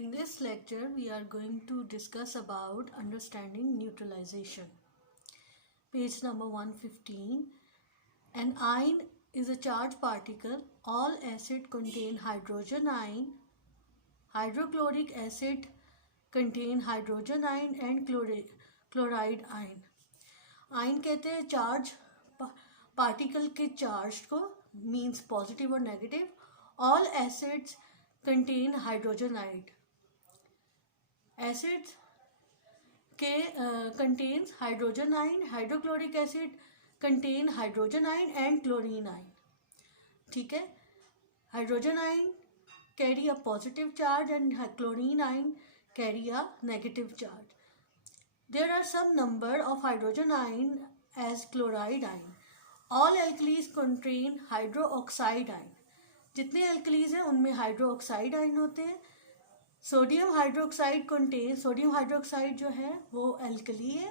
In this lecture, we are going to discuss about understanding neutralization. Page number 115. An ion is a charged particle. All acid contain hydrogen ion. Hydrochloric acid contain hydrogen ion and chloride ion. Ion कहते हैं charge particle के charge को means positive और negative. All acids contain hydrogen ion. Acids के contains hydrogen ion. Hydrochloric acid contain hydrogen ion and chlorine ion. ठीक है. Hydrogen ion carry a positive charge and chlorine ion carry a negative charge. There are some number of hydrogen ion as chloride ion. All alkalis contain hydroxide ion. जितने alkalis हैं उनमें hydroxide ion होते हैं. Sodium hydroxide contain, sodium hydroxide जो है वो alkali है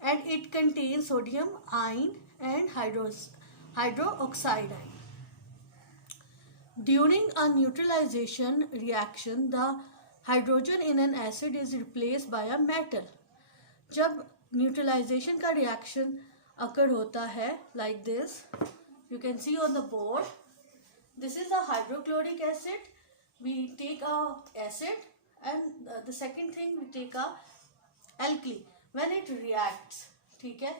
and it contains sodium ion and hydroxide ion. During a neutralization reaction, the hydrogen in an acid is replaced by a metal. जब neutralisation का reaction occur होता है like this, you can see on the board, this is a hydrochloric acid. We take a acid and the second thing we take a alkali. When it reacts, ठीक है,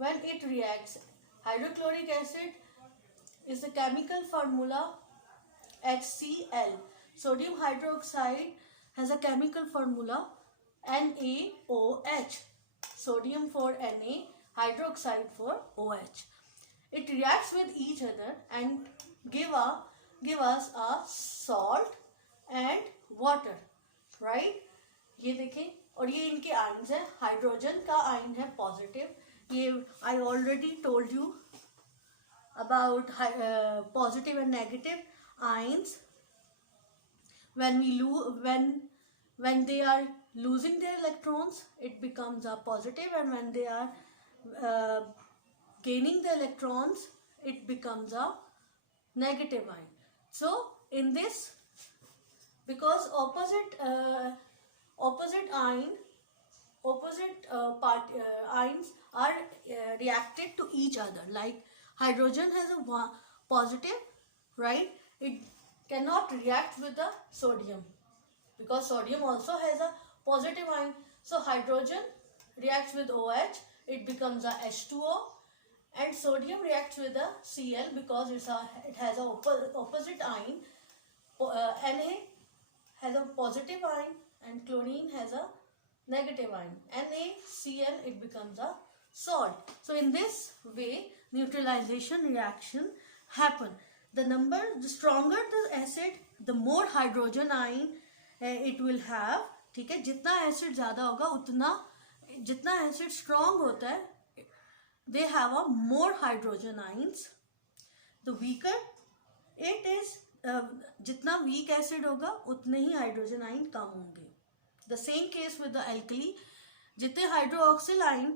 when it reacts hydrochloric acid is the chemical formula HCl. Sodium hydroxide has a chemical formula NaOH. Sodium for Na, hydroxide for OH. It reacts with each other and give us a salt and water, right? ये देखें, और ये इनके ions हैं. Hydrogen का ion है positive. ये I already told you about positive and negative ions. When they are losing their electrons, it becomes a positive, and when they are gaining the electrons, it becomes a negative ion. So in this, because opposite ions are reacted to each other. Like hydrogen has a positive, right? It cannot react with the sodium because sodium also has a positive ion. So hydrogen reacts with OH, it becomes a H2O, and sodium reacts with a Cl because it has a opposite ion. Na has a positive ion and chlorine has a negative ion. NaCl, it becomes a salt. So in this way neutralization reaction happen. The stronger the acid, the more hydrogen ion it will have. ठीक है. जितना acid ज्यादा होगा उतना, जितना acid strong होता है, they have a more hydrogen ions. The weaker it is, जितना वीक एसिड होगा उतने ही हाइड्रोजन आयन कम होंगे. The same case with the alkali. जितने hydroxyl ion,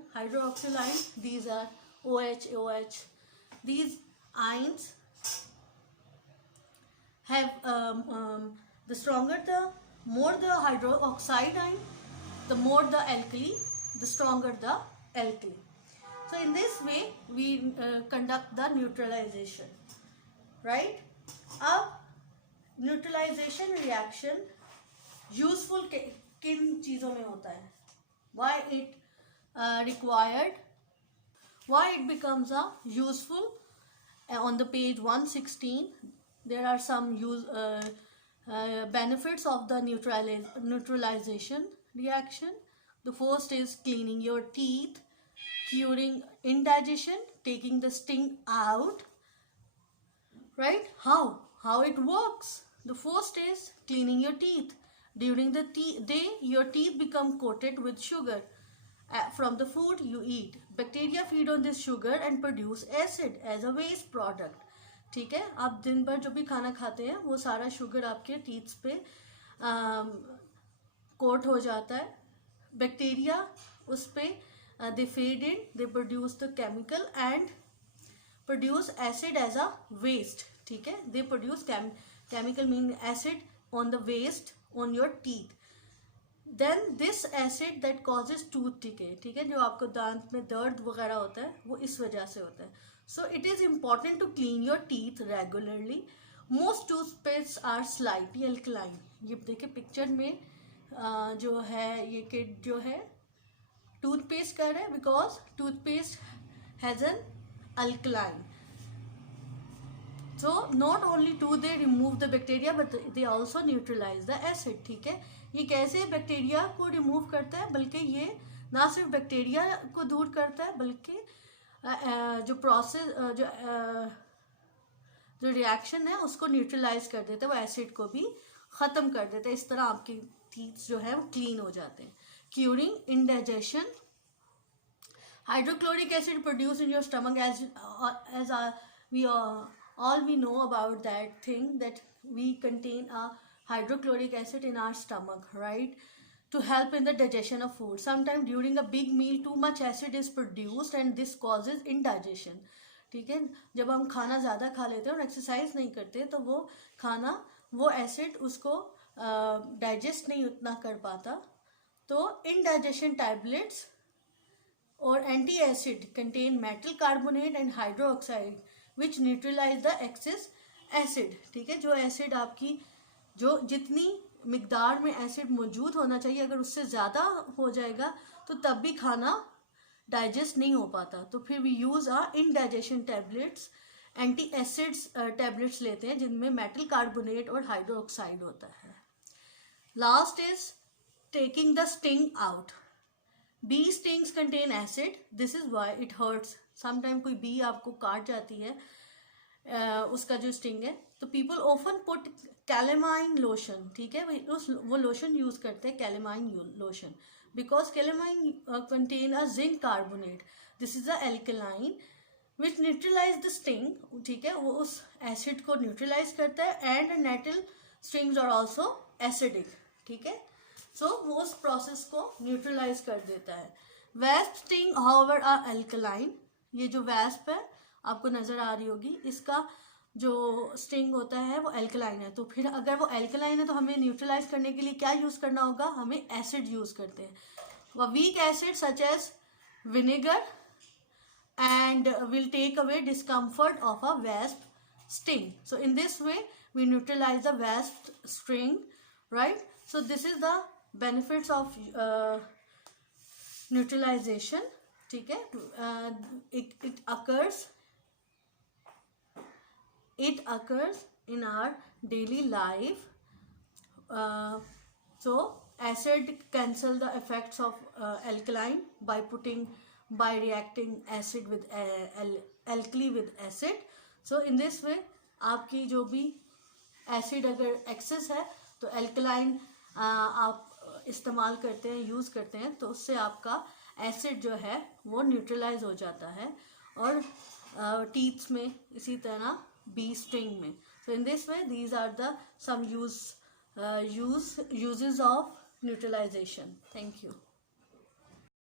these are OH. These ions have the stronger the more the hydroxide ion, the more the alkali, the stronger the alkali. So in this way we conduct the neutralization, right? अब neutralization reaction useful किन चीज़ों में होता है? Why it required? Why it becomes a useful? On the page 116 there are some benefits of the neutralization reaction. The first is cleaning your teeth, curing indigestion, taking the sting out, right? How it works? The first is cleaning your teeth. During the day your teeth become coated with sugar from the food you eat. Bacteria feed on this sugar and produce acid as a waste product. ठीक है. आप दिन भर जो भी खाना खाते हैं वो सारा शुगर आपके टीथ्स पे कोट हो जाता है. बैक्टीरिया उस पे they feed in, they produce the chemical and produce acid as a waste. ठीक है. They produce chemical mean acid on the waste on your teeth. Then this acid that causes tooth decay, ठीक है, जो आपको दांत में दर्द वगैरह होता है वो इस वजह से होता है. So it is important to clean your teeth regularly. Most toothpastes are slightly alkaline. ये देखिए पिक्चर में जो है ये किड जो है टूथपेस्ट कर रहे हैं because toothpaste has an alkaline. So not only do they remove the bacteria but they also neutralize the acid. ठीक है, ये कैसे बैक्टीरिया को रिमूव करता है, बल्कि ये ना सिर्फ बैक्टीरिया को दूर करता है बल्कि जो प्रोसेस जो रिएक्शन है उसको न्यूट्रलाइज कर देता है, वो एसिड को भी ख़त्म कर देता है. इस तरह आपके टीथ जो है वो क्लीन हो जाते हैं. Curing indigestion. Hydrochloric acid produce in your stomach as we know about that thing that we contain a hydrochloric acid in our stomach, right, to help in the digestion of food. Sometimes during a big meal too much acid is produced and this causes indigestion. ठीक है, जब हम खाना ज़्यादा खा लेते हैं और एक्सरसाइज नहीं करते तो वो खाना वो एसिड उसको डाइजेस्ट नहीं उतना कर पाता. तो indigestion tablets और anti acid contain metal carbonate and hydroxide which neutralise the excess acid. ठीक है, जो एसिड आपकी जो जितनी मिकदार में एसिड मौजूद होना चाहिए अगर उससे ज़्यादा हो जाएगा तो तब भी खाना डाइजेस्ट नहीं हो पाता. तो फिर we use indigestion tablets, anti acids tablets लेते हैं जिनमें मेटल कार्बोनेट और हाइड्रोक्साइड होता है. Last is taking the sting out. Bee stings contain acid, this is why it hurts. Sometime कोई बी आपको काट जाती है उसका जो स्टिंग है, तो people often put calamine lotion. ठीक है, वो लोशन यूज करते हैं calamine lotion because calamine contain a zinc carbonate. This is a alkaline which neutralise the sting. ठीक है, वो उस एसिड को न्यूट्रलाइज करता है and nettle stings are also acidic. ठीक है, सो वो उस प्रोसेस को न्यूट्रलाइज कर देता है. Wasp sting however are alkaline. ये जो वेस्प है आपको नजर आ रही होगी, इसका जो स्टिंग होता है वो एल्कलाइन है. तो फिर अगर वो एल्कलाइन है तो हमें न्यूट्रलाइज करने के लिए क्या यूज करना होगा, हमें एसिड यूज करते हैं. वो weak acid such as vinegar and will take away discomfort of a wasp sting. So in this way we neutralize the wasp sting, right? So this is the benefits of neutralization. ठीक है, it occurs in our daily life. So acid cancel the effects of alkaline by reacting acid with alkali with acid. So in this way आपकी जो भी acid अगर access है तो alkaline आप इस्तेमाल करते हैं, यूज़ करते हैं, तो उससे आपका एसिड जो है वो न्यूट्रलाइज हो जाता है. और टीथ्स में इसी तरह बी स्ट्रिंग में. So in this way these are the some uses of neutralization. Thank you.